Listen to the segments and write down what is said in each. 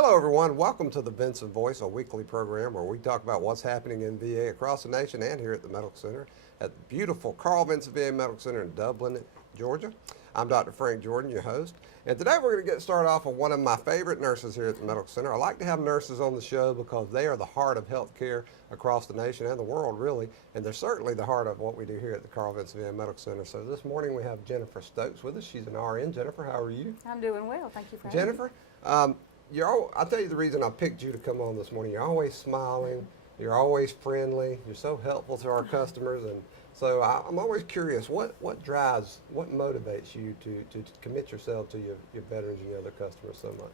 Hello, everyone. Welcome to the Vinson Voice, a weekly program where we talk about what's happening in VA across the nation and here at the Medical Center at the beautiful Carl Vinson VA Medical Center in Dublin, Georgia. I'm Dr. Frank Jordan, your host. And today we're going to get started off with one of my favorite nurses here at the Medical Center. I like to have nurses on the show because they are the heart of healthcare across the nation and the world, really. And they're certainly the heart of what we do here at the Carl Vinson VA Medical Center. So this morning we have Jennifer Stokes with us. She's an RN. Jennifer, how are you? I'm doing well. Thank you for having Jennifer, I'll tell you the reason I picked you to come on this morning. You're always smiling. You're always friendly. You're so helpful to our customers. And so I'm always curious, what motivates you to commit yourself to your veterans and your other customers so much?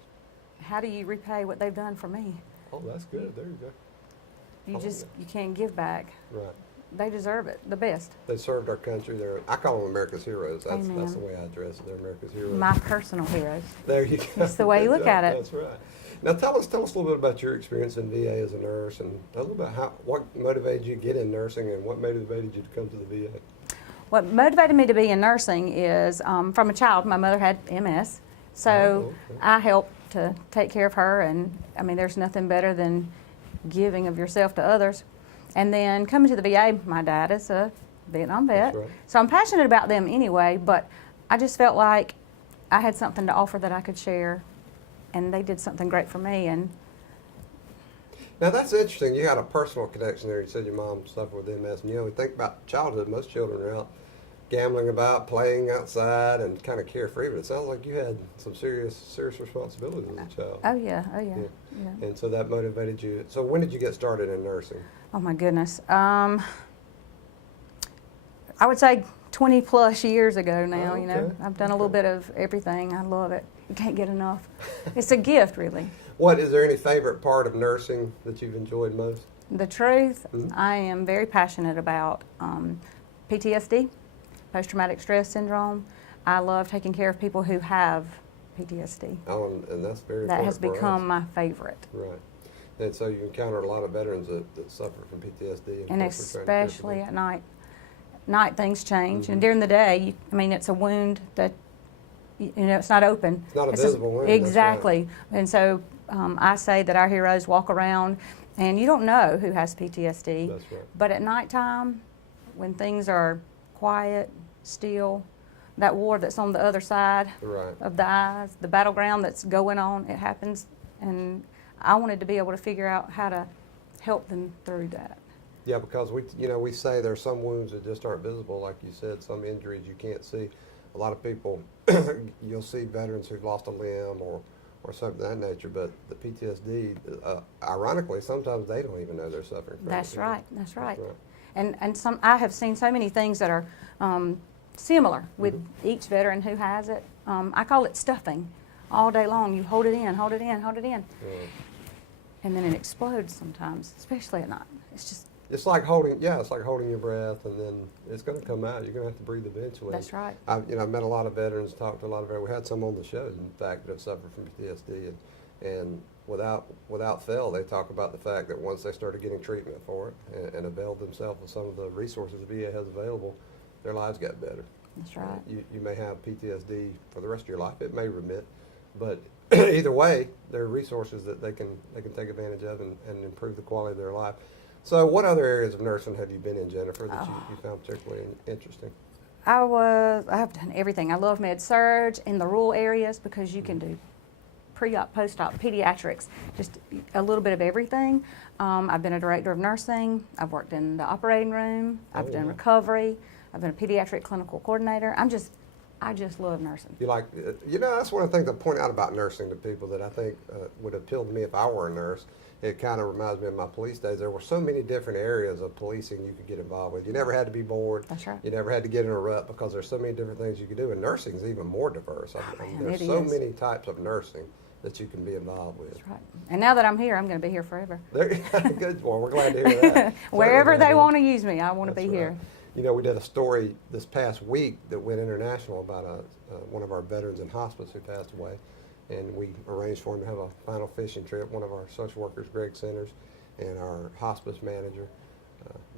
How do you repay what they've done for me? Oh, that's good. There you go. You can't give back. Right. They deserve it, the best. They served our country. I call them America's heroes. That's Amen. the way I address it. They're America's heroes. My personal heroes. There you go. That's the way you look at it. That's right. Now tell us a little bit about your experience in VA as a nurse, and a little bit what motivated you to get in nursing, and what motivated you to come to the VA. What motivated me to be in nursing is from a child. My mother had MS, so okay. I helped to take care of her, and I mean, there's nothing better than giving of yourself to others. And then coming to the VA, my dad is a Vietnam vet, That's right. so I'm passionate about them anyway, but I just felt like I had something to offer that I could share, and they did something great for me. And Now that's interesting. You had a personal connection there. You said your mom suffered with MS, and we think about childhood. Most children are out gambling about, playing outside, and kind of carefree. But it sounds like you had some serious responsibilities as a child. oh yeah. And so that motivated you. So when did you get started in nursing? Oh my goodness. I would say 20 plus years ago now. Oh, You know, okay. I've done a little bit of everything. I love it. You can't get enough. It's a gift, really. What is there any favorite part of nursing that you've enjoyed most? The truth, Mhm. I am very passionate about PTSD, post-traumatic stress syndrome. I love taking care of people who have PTSD. Oh, and that's very That important has for us. become my favorite. Right. And so you encounter a lot of veterans that suffer from PTSD. And of course, we're trying to care for especially them. at night. Night things change, Mhm. and during the day, it's a wound that, it's not open. It's not a It's visible wound, that's right. Exactly. And so I say that our heroes walk around, and you don't know who has PTSD. That's right. But at nighttime, when things are quiet, still, that war that's on the other side Right. of the eyes, the battleground that's going on, it happens. And I wanted to be able to figure out how to help them through that. Yeah, because we say there are some wounds that just aren't visible, like you said, some injuries you can't see. A lot of people, you'll see veterans who've lost a limb or something of that nature, but the PTSD, ironically, sometimes they don't even know they're suffering from it. That's right. That's right. Right. And I have seen so many things that are similar with each veteran who has it. I call it stuffing. All day long, you hold it in, hold it in, hold it in, Right. and then it explodes sometimes, especially at night. It's just, It's like holding your breath, and then it's going to come out. You're going to have to breathe eventually. that's right. I've met a lot of veterans, talked to a lot of veterans. We had some on the show, in fact, that have suffered from PTSD, and without fail, they talk about the fact that once they started getting treatment for it and availed themselves of some of the resources the VA has available, their lives got better. That's right. You may have PTSD for the rest of your life. It may remit, but either way, there are resources that they can take advantage of and improve the quality of their life. So what other areas of nursing have you been in, Jennifer, that you found particularly interesting? I've done everything. I love med surg in the rural areas because you can do pre-op, post-op, pediatrics, just a little bit of everything. I've been a director of nursing. I've worked in the operating room. I've done wow. recovery. I've been a pediatric clinical coordinator. I just love nursing. That's one of the things I point out about nursing to people that I think would appeal to me if I were a nurse. It kind of reminds me of my police days. There were so many different areas of policing you could get involved with. You never had to be bored. That's right. You never had to get in a rut because there's so many different things you could do. And nursing is even more diverse. There's it so is. many types of nursing that you can be involved with. That's right. And now that I'm here, I'm going to be here forever. Good. Well, we're glad to hear that. Wherever they want to use me, I want to That's be right. here. We did a story this past week that went international about one of our veterans in hospice who passed away, and we arranged for him to have a final fishing trip. One of our social workers, Greg Centers, and our hospice manager,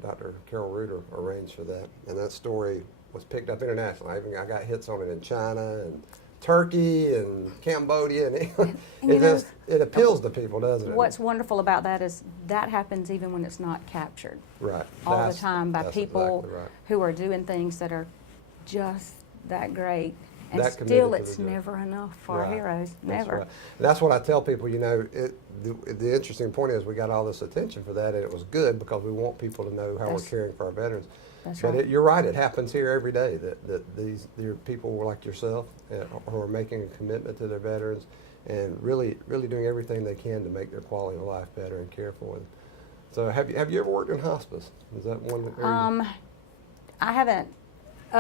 Dr. Carol Reuter, arranged for that. And that story was picked up internationally. I got hits on it in China and Turkey and Cambodia, and you know, it appeals to people, doesn't it? What's wonderful about that is that happens even when it's not captured. Right. All the time by that's people exactly right. who are doing things that are just that great. And That still, committed to it's the job. never enough for our Right. heroes. That's Never. right. And that's what I tell people, you know, the interesting point is we got all this attention for that, and it was good because we want people to know how we're caring for our veterans. That's But right. you're right, it happens here every day that there are people like yourself who are making a commitment to their veterans and really doing everything they can to make their quality of life better and care for them. So have you ever worked in hospice? Is that one area? I haven't.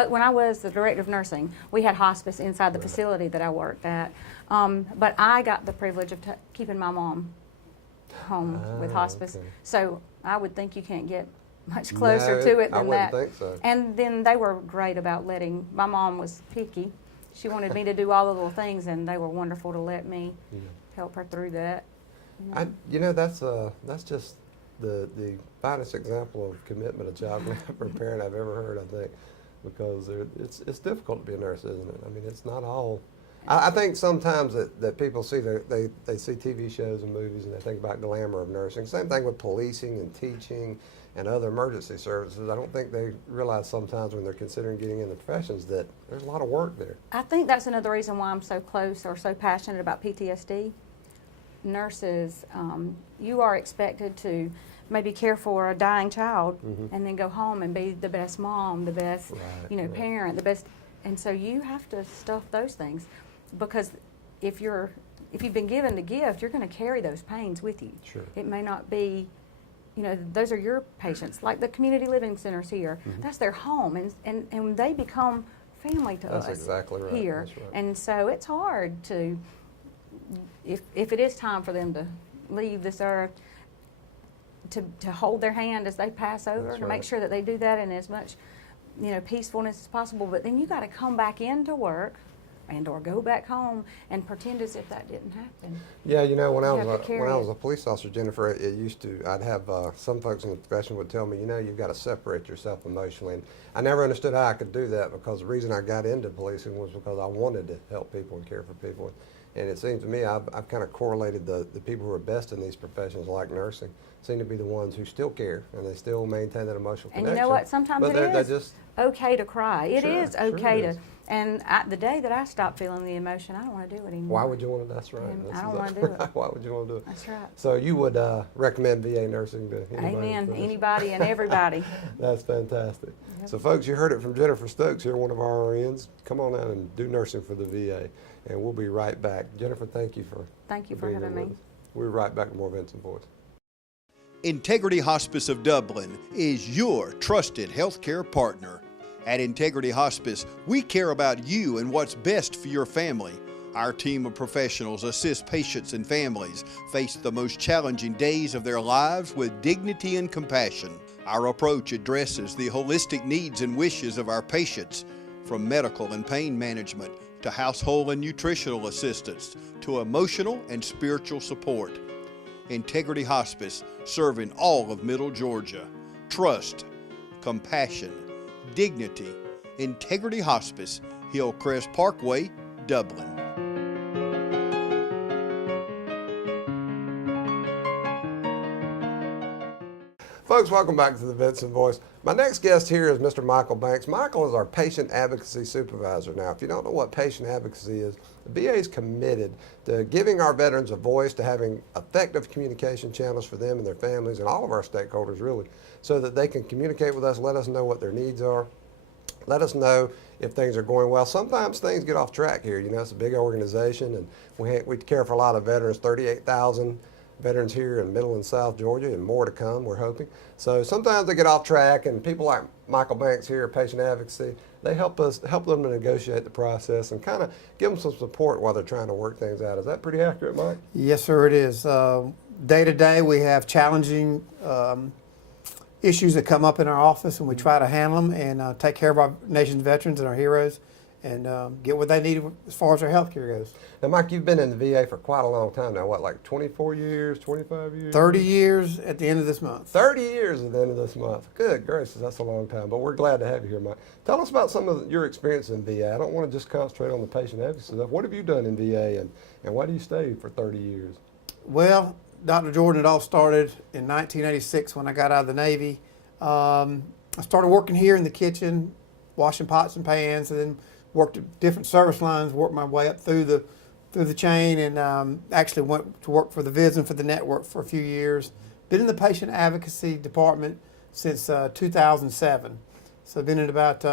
When I was the director of nursing, we had hospice inside the facility that I worked at. But I got the privilege of keeping my mom home with hospice. Okay. So I would think you can't get much closer No, to it I than wouldn't that. think so. And then they were great about letting. My mom was picky. She wanted me to do all the little things, and they were wonderful to let me help her through that. That's just the finest example of commitment a child can have for a parent I've ever heard, I think, because it's difficult to be a nurse, isn't it? I mean, it's not all. I think sometimes that people see they see TV shows and movies and they think about glamour of nursing. Same thing with policing and teaching and other emergency services. I don't think they realize sometimes when they're considering getting in the professions that there's a lot of work there. I think that's another reason why I'm so close or so passionate about PTSD. Nurses, you are expected to maybe care for a dying child and then go home and be the best mom, the best parent, the best, and so you have to stuff those things because if you've been given the gift, you're going to carry those pains with you. Sure. It may not be. Those are your patients, like the community living centers here. That's their home, and they become family to us. That's exactly right. Here. That's right. And so it's hard to, if it is time for them to leave this earth, to hold their hand as they pass over, That's to make right. sure that they do that in as much, peacefulness as possible. But then you got to come back into work and or go back home and pretend as if that didn't happen. Yeah, when I You was have to carry a police officer, Jennifer, I'd have some folks in the profession would tell me, you've got to separate yourself emotionally. And I never understood how I could do that because the reason I got into policing was because I wanted to help people and care for people. And it seems to me I've kind of correlated the people who are best in these professions, like nursing, seem to be the ones who still care and they still maintain that emotional And connection. you know what? Sometimes But it they're is just okay to cry. It Sure, is sure okay it is. to. And the day that I stopped feeling the emotion, I don't want to do it anymore. why would you want to? That's right. I don't want to do it. Why would you want to do it? That's right. So you would recommend VA nursing to anybody? Amen. for this? Anybody and everybody. That's fantastic. Yep. So folks, you heard it from Jennifer Stokes here, one of our RNs. Come on out and do nursing for the VA. And we'll be right back. Jennifer, thank you for Thank you for being having here me. with us. We'll be right back with more Vinson Voice. Integrity Hospice of Dublin is your trusted healthcare partner. At Integrity Hospice, we care about you and what's best for your family. Our team of professionals assist patients and families face the most challenging days of their lives with dignity and compassion. Our approach addresses the holistic needs and wishes of our patients, from medical and pain management to household and nutritional assistance to emotional and spiritual support. Integrity Hospice, serving all of Middle Georgia. Trust, compassion, dignity. Integrity Hospice, Hillcrest Parkway, Dublin. Folks, welcome back to the Vinson Voice. My next guest here is Mr. Michael Banks. Michael is our patient advocacy supervisor. Now, if you don't know what patient advocacy is, the VA is committed to giving our veterans a voice, to having effective communication channels for them and their families and all of our stakeholders, really, so that they can communicate with us, let us know what their needs are, let us know if things are going well. Sometimes things get off track here. It's a big organization, and we care for a lot of veterans, 38,000 veterans here in Middle and South Georgia, and more to come, we're hoping. So sometimes they get off track, and people like Michael Banks here at Patient Advocacy, they help them to negotiate the process and kind of give them some support while they're trying to work things out. Is that pretty accurate, Mike? Yes, sir, it is. Day to day, we have challenging issues that come up in our office, and we try to handle them and take care of our nation's veterans and our heroes and get what they need as far as their health care goes. Now, Mike, you've been in the VA for quite a long time now. What, like 24 years, 25 years? 30 years at the end of this month. 30 years at the end of this month. Good gracious, that's a long time. But we're glad to have you here, Mike. Tell us about some of your experience in VA. I don't want to just concentrate on the patient advocacy stuff. What have you done in VA, and why do you stay for 30 years? Well, Dr. Jordan, it all started in 1986 when I got out of the Navy. I started working here in the kitchen, washing pots and pans, and then worked at different service lines, worked my way up through the chain, and actually went to work for the Vinson for the network for a few years. Been in the patient advocacy department since 2007. So I've been in about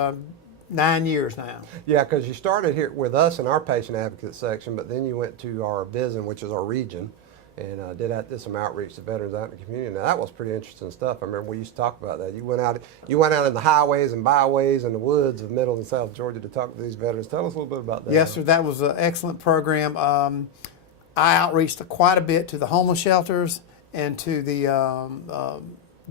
9 years now. Yeah, because you started here with us in our patient advocate section, but then you went to our Vinson, which is our region, and did some outreach to veterans out in the community. Now that was pretty interesting stuff. I remember we used to talk about that. You went out in the highways and byways and the woods of Middle and South Georgia to talk to these veterans. Tell us a little bit about that. Yes, sir. That was an excellent program. I outreached quite a bit to the homeless shelters and to the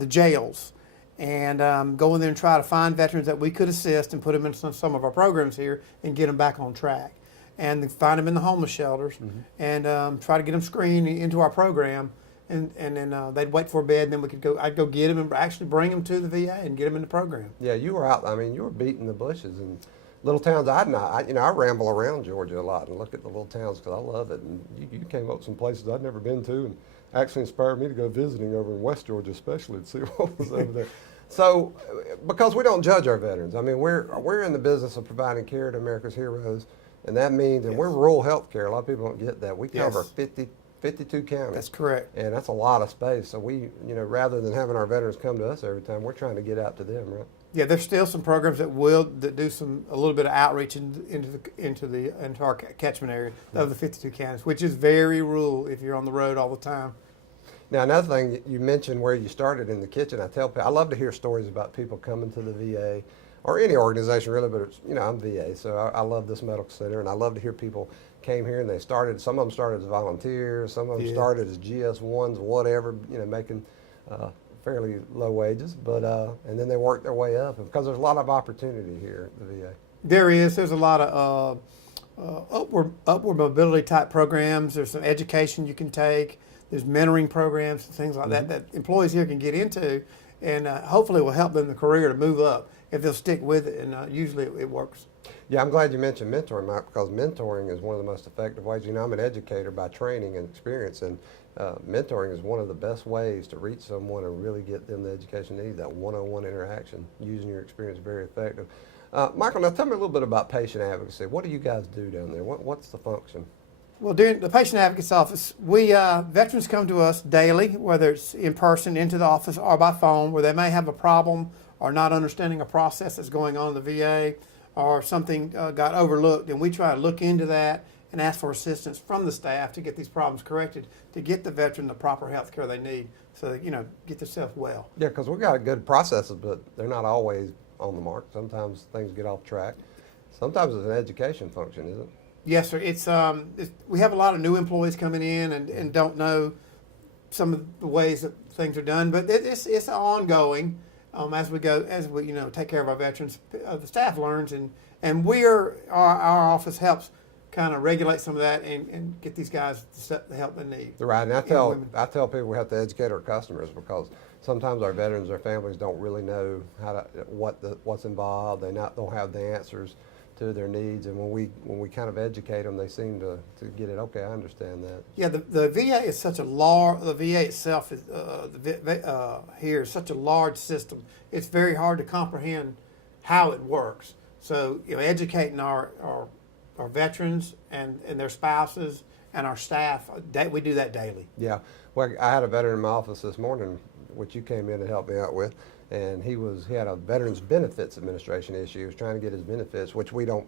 jails, and go in there and try to find veterans that we could assist and put them in some of our programs here and get them back on track. And find them in the homeless shelters, and try to get them screened into our program, and then they'd wait for a bed, and then I'd go get them and actually bring them to the VA and get them in the program. Yeah, you were out. I mean, you were beating the bushes and little towns. I ramble around Georgia a lot and look at the little towns because I love it. And you came up with some places I'd never been to, and actually inspired me to go visiting over in West Georgia, especially to see what was over there. So, because we don't judge our veterans. I mean, we're in the business of providing care to America's heroes. And that means, and we're rural health care. A lot of people don't get that. We cover 52 counties. That's correct. And that's a lot of space. So we, rather than having our veterans come to us every time, we're trying to get out to them, right? Yeah, there's still some programs that do a little bit of outreach into our catchment area of the 52 counties, which is very rural if you're on the road all the time. Now, another thing, you mentioned where you started in the kitchen. I love to hear stories about people coming to the VA, or any organization really, but it's, I'm VA, so I love this medical center, and I love to hear people came here and some of them started as volunteers, some of them started as GS1s, whatever, making fairly low wages, but and then they worked their way up, because there's a lot of opportunity here at the VA. There's a lot of upward mobility type programs. There's some education you can take. There's mentoring programs and things like that employees here can get into, and hopefully will help them in the career to move up if they'll stick with it, and usually it works. Yeah, I'm glad you mentioned mentoring, Mike, because mentoring is one of the most effective ways. I'm an educator by training and experience, and mentoring is one of the best ways to reach someone and really get them the education they need, that one-on-one interaction, using your experience very effective. Michael, now tell me a little bit about patient advocacy. What do you guys do down there? What's the function? Well, during the patient advocacy office, veterans come to us daily, whether it's in person into the office or by phone, where they may have a problem or not understanding a process that's going on in the VA, or something got overlooked, and we try to look into that and ask for assistance from the staff to get these problems corrected, to get the veteran the proper health care they need, so that, get themselves well. Yeah, because we've got good processes, but they're not always on the mark. Sometimes things get off track. Sometimes it's an education function, isn't it? Yes, sir. We have a lot of new employees coming in and don't know some of the ways that things are done, but it's ongoing. As we take care of our veterans, the staff learns, and our office helps kind of regulate some of that and get these guys the help they need. Right, and I tell people we have to educate our customers, because sometimes our veterans, their families don't really know what's involved. They don't have the answers to their needs, and when we kind of educate them, they seem to get it. Okay, I understand that. Yeah, the VA is such a large. The VA itself is here is such a large system. It's very hard to comprehend how it works. So educating our veterans and their spouses and our staff, we do that daily. Yeah, well, I had a veteran in my office this morning, which you came in to help me out with. And he had a Veterans Benefits Administration issue. He was trying to get his benefits, which we don't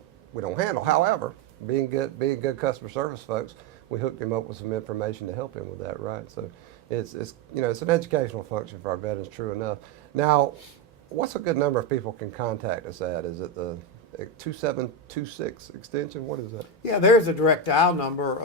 handle. However, being good customer service folks, we hooked him up with some information to help him with that, right? So it's an educational function for our veterans, true enough. Now, what's a good number of people can contact us at? Is it the 2726 extension? What is that? Yeah, there's a direct dial number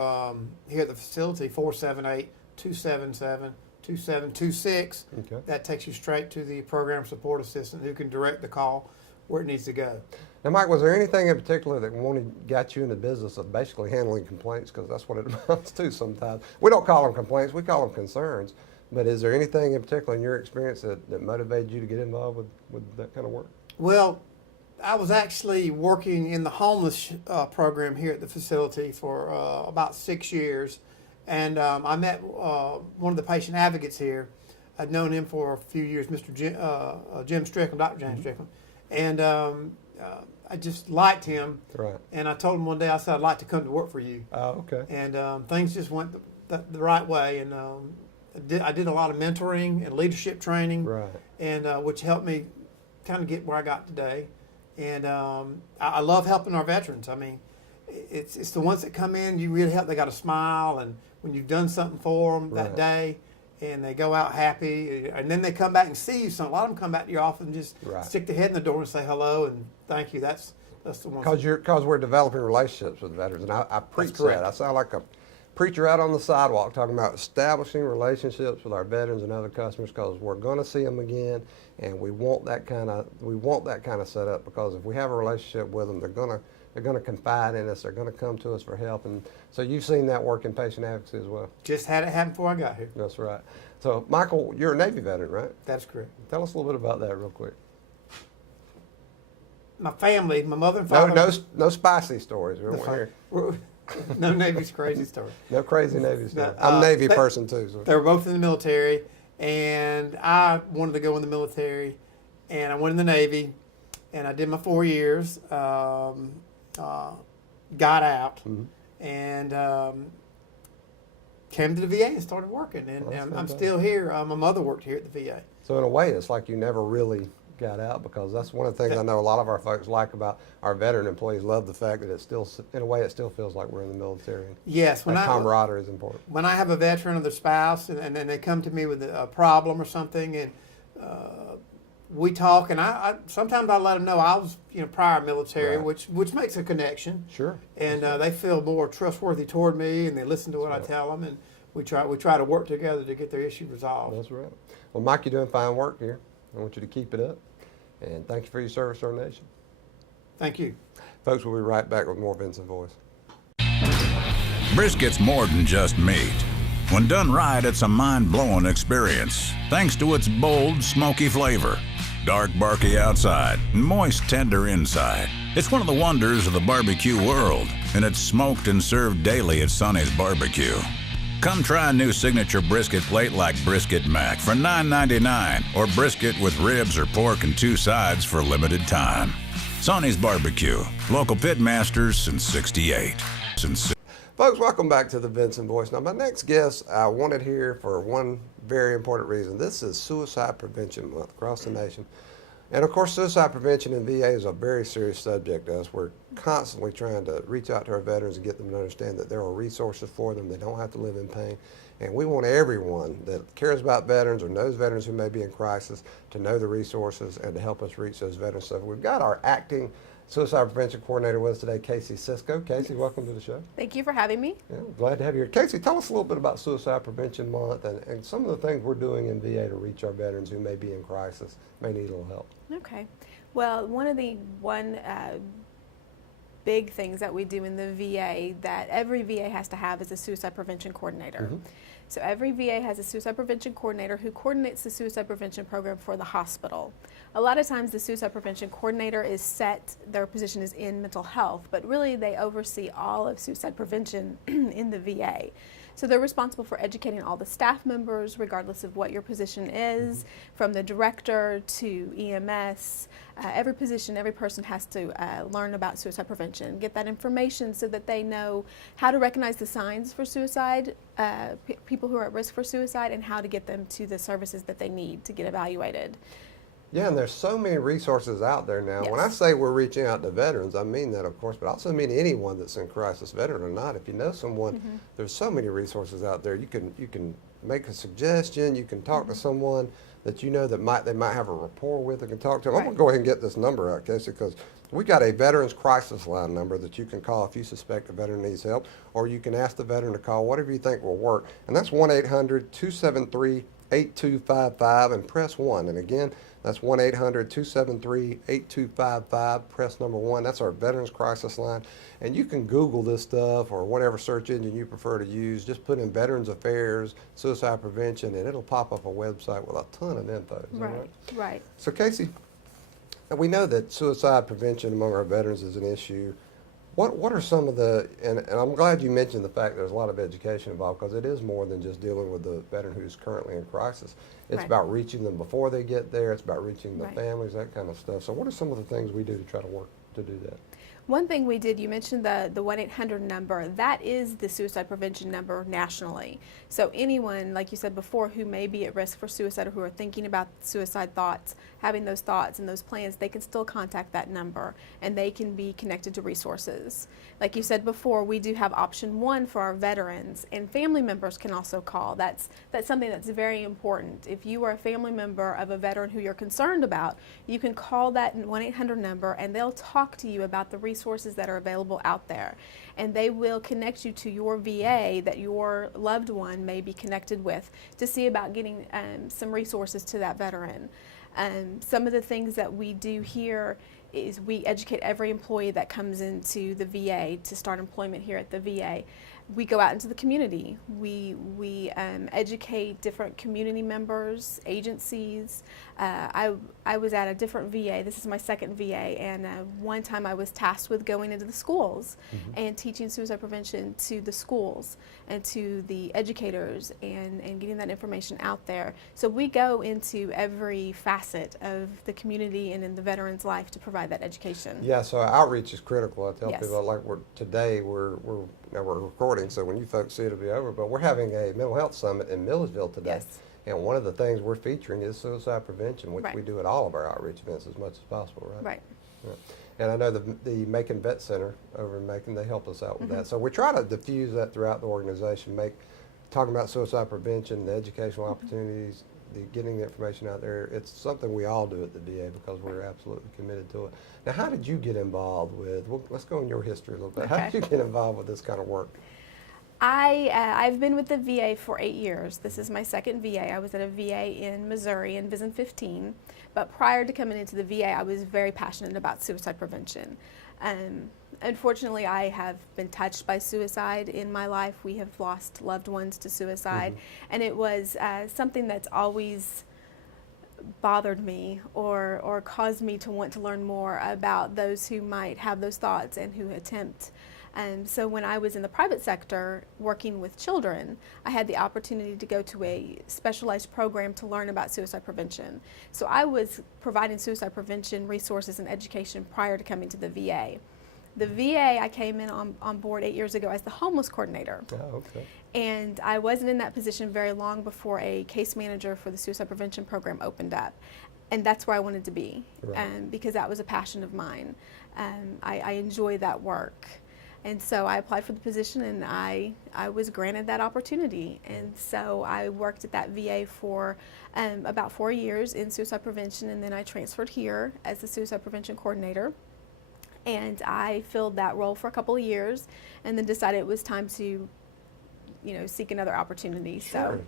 here at the facility, 478-277-2726. Okay. That takes you straight to the program support assistant, who can direct the call where it needs to go. Now, Mike, was there anything in particular that got you in the business of basically handling complaints? Because that's what it amounts to sometimes. We don't call them complaints, we call them concerns. But is there anything in particular in your experience that motivated you to get involved with that kind of work? Well, I was actually working in the homeless program here at the facility for about 6 years. And I met one of the patient advocates here. I'd known him for a few years, Mr. Jim Strickland, Dr. James Strickland. And I just liked him. Right. And I told him one day, I said, I'd like to come to work for you. Oh, okay. And things just went the right way. And I did a lot of mentoring and leadership training, Right. and which helped me kind of get where I got today. And I love helping our veterans. I mean, it's the ones that come in, you really help. They got a smile, and when you've done something for them that Right. day, and they go out happy, and then they come back and see you. So a lot of them come back to your office and just Right. stick their head in the door and say hello and thank you. That's the one. Because we're developing relationships with veterans, and I preach correct. that. I sound like a preacher out on the sidewalk talking about establishing relationships with our veterans and other customers, because we're going to see them again, and we want that kind of setup, because if we have a relationship with them, they're going to confide in us, they're going to come to us for help. And so you've seen that work in patient advocacy as well. Just had it happen before I got here. That's right. So Michael, you're a Navy veteran, right? That's correct. Tell us a little bit about that real quick. My family, my mother and No, father. no spicy stories. We don't want to hear. No Navy's crazy story. No crazy Navy stuff. No, I'm a Navy they- person too. So. They were both in the military, and I wanted to go in the military, and I went in the Navy, and I did my 4 years, got out, and came to the VA and started working, and, Well, that's I'm fantastic. still here. My mother worked here at the VA. So in a way, it's like you never really got out, because that's one of the things I know a lot of our folks like about our veteran employees. Love the fact that it's still, in a way, it still feels like we're in the military. Yes, That camaraderie is important. when I have a veteran or their spouse, and then they come to me with a problem or something, and we talk, and I sometimes I let them know I was prior military, Right. which makes a connection. Sure. And they feel more trustworthy toward me, and they listen to what I tell them, and we try to work together to get their issue resolved. That's right. Well, Mike, you're doing fine work here. I want you to keep it up, and thank you for your service to our nation. Thank you. Folks, we'll be right back with more Vinson Voice. Brisket's more than just meat. When done right, it's a mind-blowing experience, thanks to its bold, smoky flavor. Dark, barky outside, and moist, tender inside. It's one of the wonders of the barbecue world, and it's smoked and served daily at Sonny's Barbecue. Come try a new signature brisket plate like Brisket Mac for $9.99, or brisket with ribs or pork and 2 sides for a limited time. Sonny's Barbecue, local pit masters since '68. Folks, welcome back to the Vinson Voice. Now, my next guest I wanted here for one very important reason. This is Suicide Prevention Month across the nation. And of course, suicide prevention in VA is a very serious subject to us. We're constantly trying to reach out to our veterans and get them to understand that there are resources for them. They don't have to live in pain. And we want everyone that cares about veterans or knows veterans who may be in crisis to know the resources and to help us reach those veterans. So we've got our acting Suicide Prevention Coordinator with us today, Casey Sisco. Casey, welcome to the show. Thank you for having me. Yeah, glad to have you here. Casey, tell us a little bit about Suicide Prevention Month and some of the things we're doing in VA to reach our veterans who may be in crisis, may need a little help. Okay. Well, one of the big things that we do in the VA that every VA has to have is a suicide prevention coordinator. So every VA has a suicide prevention coordinator who coordinates the suicide prevention program for the hospital. A lot of times the suicide prevention coordinator is set, their position is in mental health, but really they oversee all of suicide prevention in the VA. So they're responsible for educating all the staff members, regardless of what your position is, from the director to EMS. Every position, every person has to learn about suicide prevention, get that information so that they know how to recognize the signs for suicide, people who are at risk for suicide, and how to get them to the services that they need to get evaluated. Yeah, and there's so many resources out there now. When I Yes. say we're reaching out to veterans, I mean that, of course, but I also mean anyone that's in crisis, veteran or not. If you know someone, there's so many resources out there. You can make a suggestion. You can talk to someone that you know that they might have a rapport with and can talk to them. I'm going to go ahead and get this number out, Casey, because we got a Veterans Crisis Line number that you can call if you suspect a veteran needs help, or you can ask the veteran to call whatever you think will work, and that's 1-800-273 8255 and press 1. And again, that's 1-800-273-8255. Press number 1. That's our Veterans Crisis Line. And you can Google this stuff or whatever search engine you prefer to use. Just put in Veterans Affairs, Suicide Prevention, and it'll pop up a website with a ton of info. Is that Right, right. So Casey, we know that suicide prevention among our veterans is an issue. What are some of the, and I'm glad you mentioned the fact there's a lot of education involved, because it is more than just dealing with the veteran who's currently in crisis. It's Right. about reaching them before they get there. It's about reaching the Right. families, that kind of stuff. So what are some of the things we do to try to work to do that? One thing we did, you mentioned the 1-800 number. That is the suicide prevention number nationally. So anyone, like you said before, who may be at risk for suicide or who are thinking about suicide thoughts, having those thoughts and those plans, they can still contact that number and they can be connected to resources. Like you said before, we do have option 1 for our veterans, and family members can also call. That's something that's very important. If you are a family member of a veteran who you're concerned about, you can call that 1-800 number and they'll talk to you about the resources that are available out there. And they will connect you to your VA that your loved one may be connected with to see about getting some resources to that veteran. Some of the things that we do here is we educate every employee that comes into the VA to start employment here at the VA. We go out into the community. We educate different community members, agencies. I was at a different VA. This is my second VA, and one time I was tasked with going into the schools and teaching suicide prevention to the schools and to the educators and getting that information out there. So we go into every facet of the community and in the veteran's life to provide that education. Yeah, so outreach is critical. I tell Yes. people, like today we're recording, so when you folks see it, it'll be over. But we're having a mental health summit in Millersville today. Yes. And one of the things we're featuring is suicide prevention, which Right. we do at all of our outreach events as much as possible, right? Right. Yeah. And I know the Macon Vet Center over in Macon, they help us out with that. So we try to diffuse that throughout the organization, talking about suicide prevention, the educational opportunities, getting the information out there. It's something we all do at the VA because we're absolutely committed to it. Now, how did you get involved with, let's go in your history a little bit. How Okay. did you get involved with this kind of work? I've been with the VA for 8 years. This is my second VA. I was at a VA in Missouri in Vinson 15. But prior to coming into the VA, I was very passionate about suicide prevention. Unfortunately, I have been touched by suicide in my life. We have lost loved ones to suicide. And it was something that's always bothered me or caused me to want to learn more about those who might have those thoughts and who attempt. So when I was in the private sector working with children, I had the opportunity to go to a specialized program to learn about suicide prevention. So I was providing suicide prevention resources and education prior to coming to the VA. The VA, I came in on board 8 years ago as the homeless coordinator. Oh, okay. And I wasn't in that position very long before a case manager for the suicide prevention program opened up. And that's where I wanted to be, Right. because that was a passion of mine. I enjoy that work. And so I applied for the position and I was granted that opportunity. And so I worked at that VA for about 4 years in suicide prevention, and then I transferred here as the suicide prevention coordinator. And I filled that role for a couple of years and then decided it was time to seek another opportunity. Sure.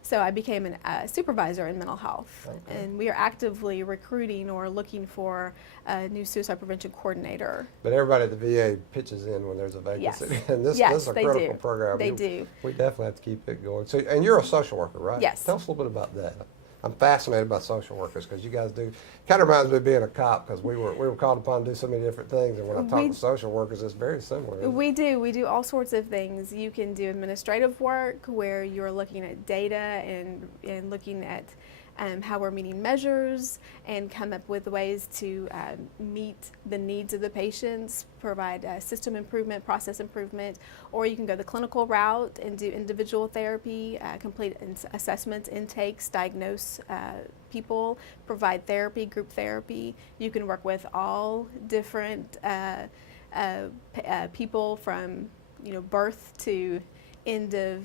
So I became a supervisor in mental health. Okay. And we are actively recruiting or looking for a new suicide prevention coordinator. But everybody at the VA pitches in when there's a vacancy. Yes. And this Yes, is a they critical do. program. They do. We definitely have to keep it going. So, and you're a social worker, right? Yes. Tell us a little bit about that. I'm fascinated by social workers because you guys do, kind of reminds me of being a cop because we were called upon to do so many different things. And when I talk to social workers, it's very similar. isn't it? We do all sorts of things. You can do administrative work where you're looking at data and looking at how we're meeting measures and come up with ways to meet the needs of the patients, provide system improvement, process improvement, or you can go the clinical route and do individual therapy, complete assessments, intakes, diagnose people, provide therapy, group therapy. You can work with all different people from birth to end of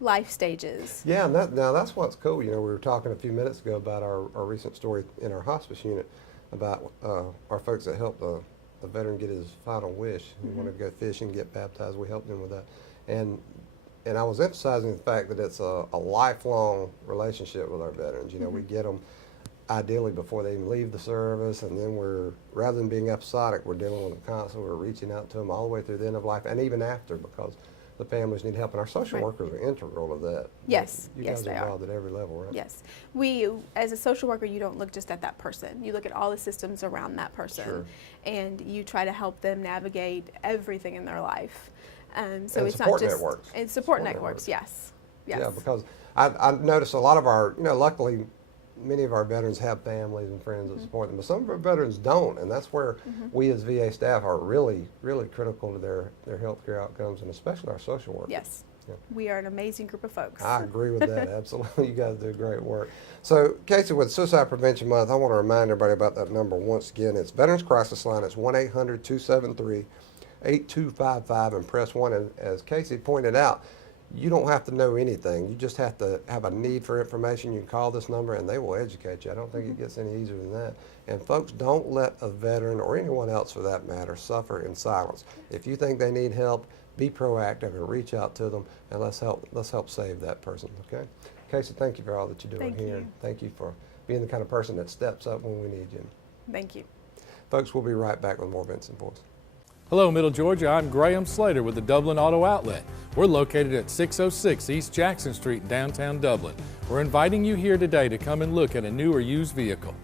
life stages. Yeah, and now that's what's cool. We were talking a few minutes ago about our recent story in our hospice unit about our folks that helped the veteran get his final wish. He wanted to go fishing, get baptized. We helped him with that. And and I was emphasizing the fact that it's a lifelong relationship with our veterans. You know, we get them ideally before they even leave the service, and then rather than being episodic, we're dealing with them constantly. We're reaching out to them all the way through the end of life and even after, because the families need help, and our social workers are integral to that. Yes, You yes, guys they are are. involved at every level, right? Yes. As a social worker, you don't look just at that person. You look at all the systems around that person. Sure. And you try to help them navigate everything in their life. So And it's not support just networks. And support Support networks, yes. Yes. Yeah, because I noticed a lot of our, luckily, many of our veterans have families and friends that support them, but some of our veterans don't, and that's where we as VA staff are really, really critical to their healthcare outcomes, and especially our social workers. Yes. Yeah. We are an amazing group of folks. I agree with that, absolutely. You guys do great work. So, Casey, with Suicide Prevention Month, I want to remind everybody about that number once again. It's Veterans Crisis Line. It's 1-800-273-8255, and press 1. And as Casey pointed out, you don't have to know anything. You just have to have a need for information. You can call this number and they will educate you. I don't think it gets any easier than that. And folks, don't let a veteran or anyone else for that matter suffer in silence. If you think they need help, be proactive and reach out to them, and let's help save that person, okay? Casey, thank you for all that you're doing Thank here. you. Thank you for being the kind of person that steps up when we need you. Thank you. Folks, we'll be right back with more Vinson Voice. Hello, Middle Georgia. I'm Graham Slater with the Dublin Auto Outlet. We're located at 606 East Jackson Street in downtown Dublin. We're inviting you here today to come and look at a new or used vehicle.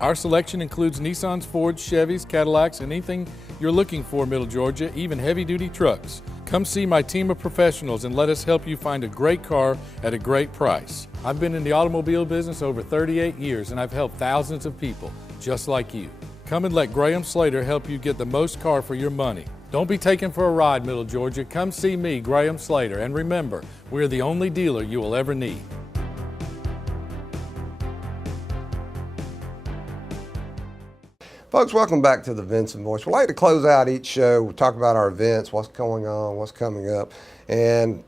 Our selection includes Nissans, Fords, Chevys, Cadillacs, and anything you're looking for, Middle Georgia, even heavy-duty trucks. Come see my team of professionals and let us help you find a great car at a great price. I've been in the automobile business over 38 years, and I've helped thousands of people just like you. Come and let Graham Slater help you get the most car for your money. Don't be taken for a ride, Middle Georgia. Come see me, Graham Slater, and remember, we're the only dealer you will ever need. Folks, welcome back to the Vinson Voice. We like to close out each show. We talk about our events, what's going on, what's coming up. And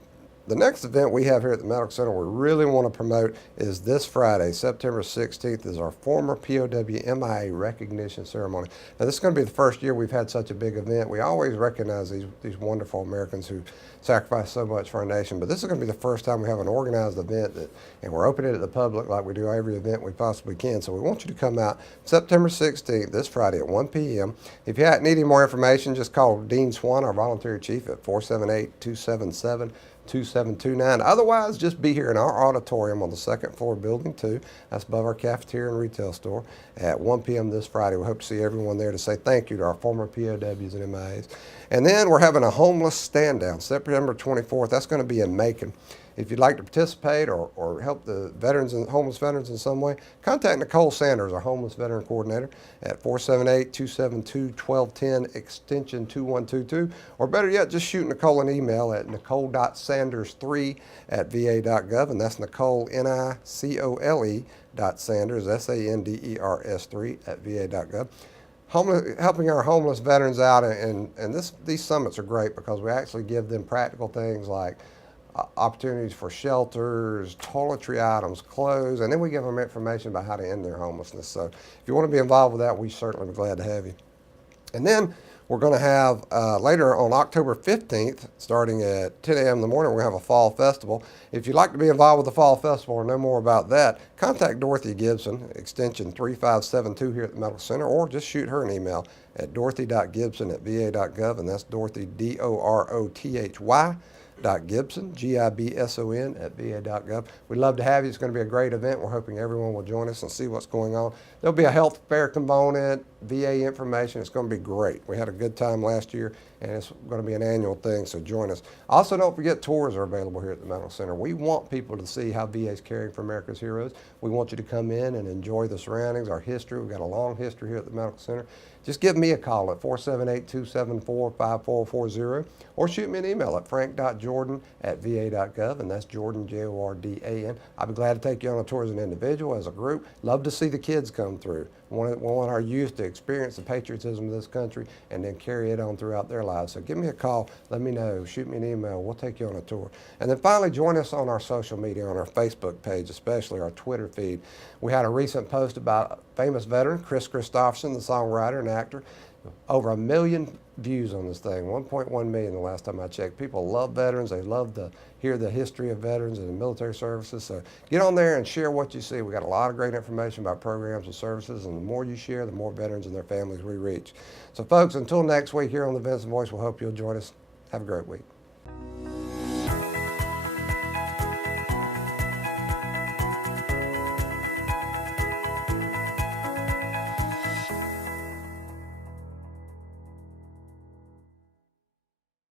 the next event we have here at the Medical Center we really want to promote is this Friday, September 16th, is our former POW MIA recognition ceremony. Now, this is going to be the first year we've had such a big event. We always recognize these wonderful Americans who sacrifice so much for our nation, but this is going to be the first time we have an organized event, and we're opening it to the public like we do every event we possibly can. So we want you to come out September 16th, this Friday at 1 p.m. If you need any more information, just call Dean Swan, our volunteer chief, at 478-277-2729. Otherwise, just be here in our auditorium on the second floor, building 2. That's above our cafeteria and retail store at 1 p.m. this Friday. We hope to see everyone there to say thank you to our former POWs and MIAs. And then we're having a homeless stand down September 24th. That's going to be in Macon. If you'd like to participate or help the veterans and homeless veterans in some way, contact Nicole Sanders, our homeless veteran coordinator, at 478-272-1210, extension 2122. Or better yet, just shoot Nicole an email at nicole.sanders3@va.gov, and that's Nicole, Nicole, .Sanders, SANDERS3@va.gov. Helping our homeless veterans out, and these summits are great because we actually give them practical things like opportunities for shelters, toiletry items, clothes, and then we give them information about how to end their homelessness. So if you want to be involved with that, we certainly be glad to have you. And then we're going to have later on October 15th, starting at 10 a.m. in the morning, we're going to have a fall festival. If you'd like to be involved with the fall festival or know more about that, contact Dorothy Gibson, extension 3572 here at the Medical Center, or just shoot her an email at dorothy.gibson@va.gov, and that's Dorothy, DOROTHY. Gibson, GIBSON @va.gov. We'd love to have you. It's going to be a great event. We're hoping everyone will join us and see what's going on. There'll be a health fair component, VA information. It's going to be great. We had a good time last year, and it's going to be an annual thing, so join us. Also, don't forget tours are available here at the Medical Center. We want people to see how VA is caring for America's heroes. We want you to come in and enjoy the surroundings, our history. We've got a long history here at the Medical Center. Just give me a call at 478-274-5440 or shoot me an email at frank.jordan@va.gov, and that's Jordan, Jordan. I'll be glad to take you on a tour as an individual, as a group. Love to see the kids come through. We want our youth to experience the patriotism of this country and then carry it on throughout their lives. So give me a call, let me know, shoot me an email, we'll take you on a tour. And then finally, join us on our social media, on our Facebook page, especially our Twitter feed. We had a recent post about famous veteran Chris Christopherson, the songwriter and actor. Over 1 million views on this thing, 1.1 million the last time I checked. People love veterans. They love to hear the history of veterans and the military services. So get on there and share what you see. We got a lot of great information about programs and services, and the more you share, the more veterans and their families we reach. So folks, until next week here on the Vinson Voice, we hope you'll join us. Have a great week.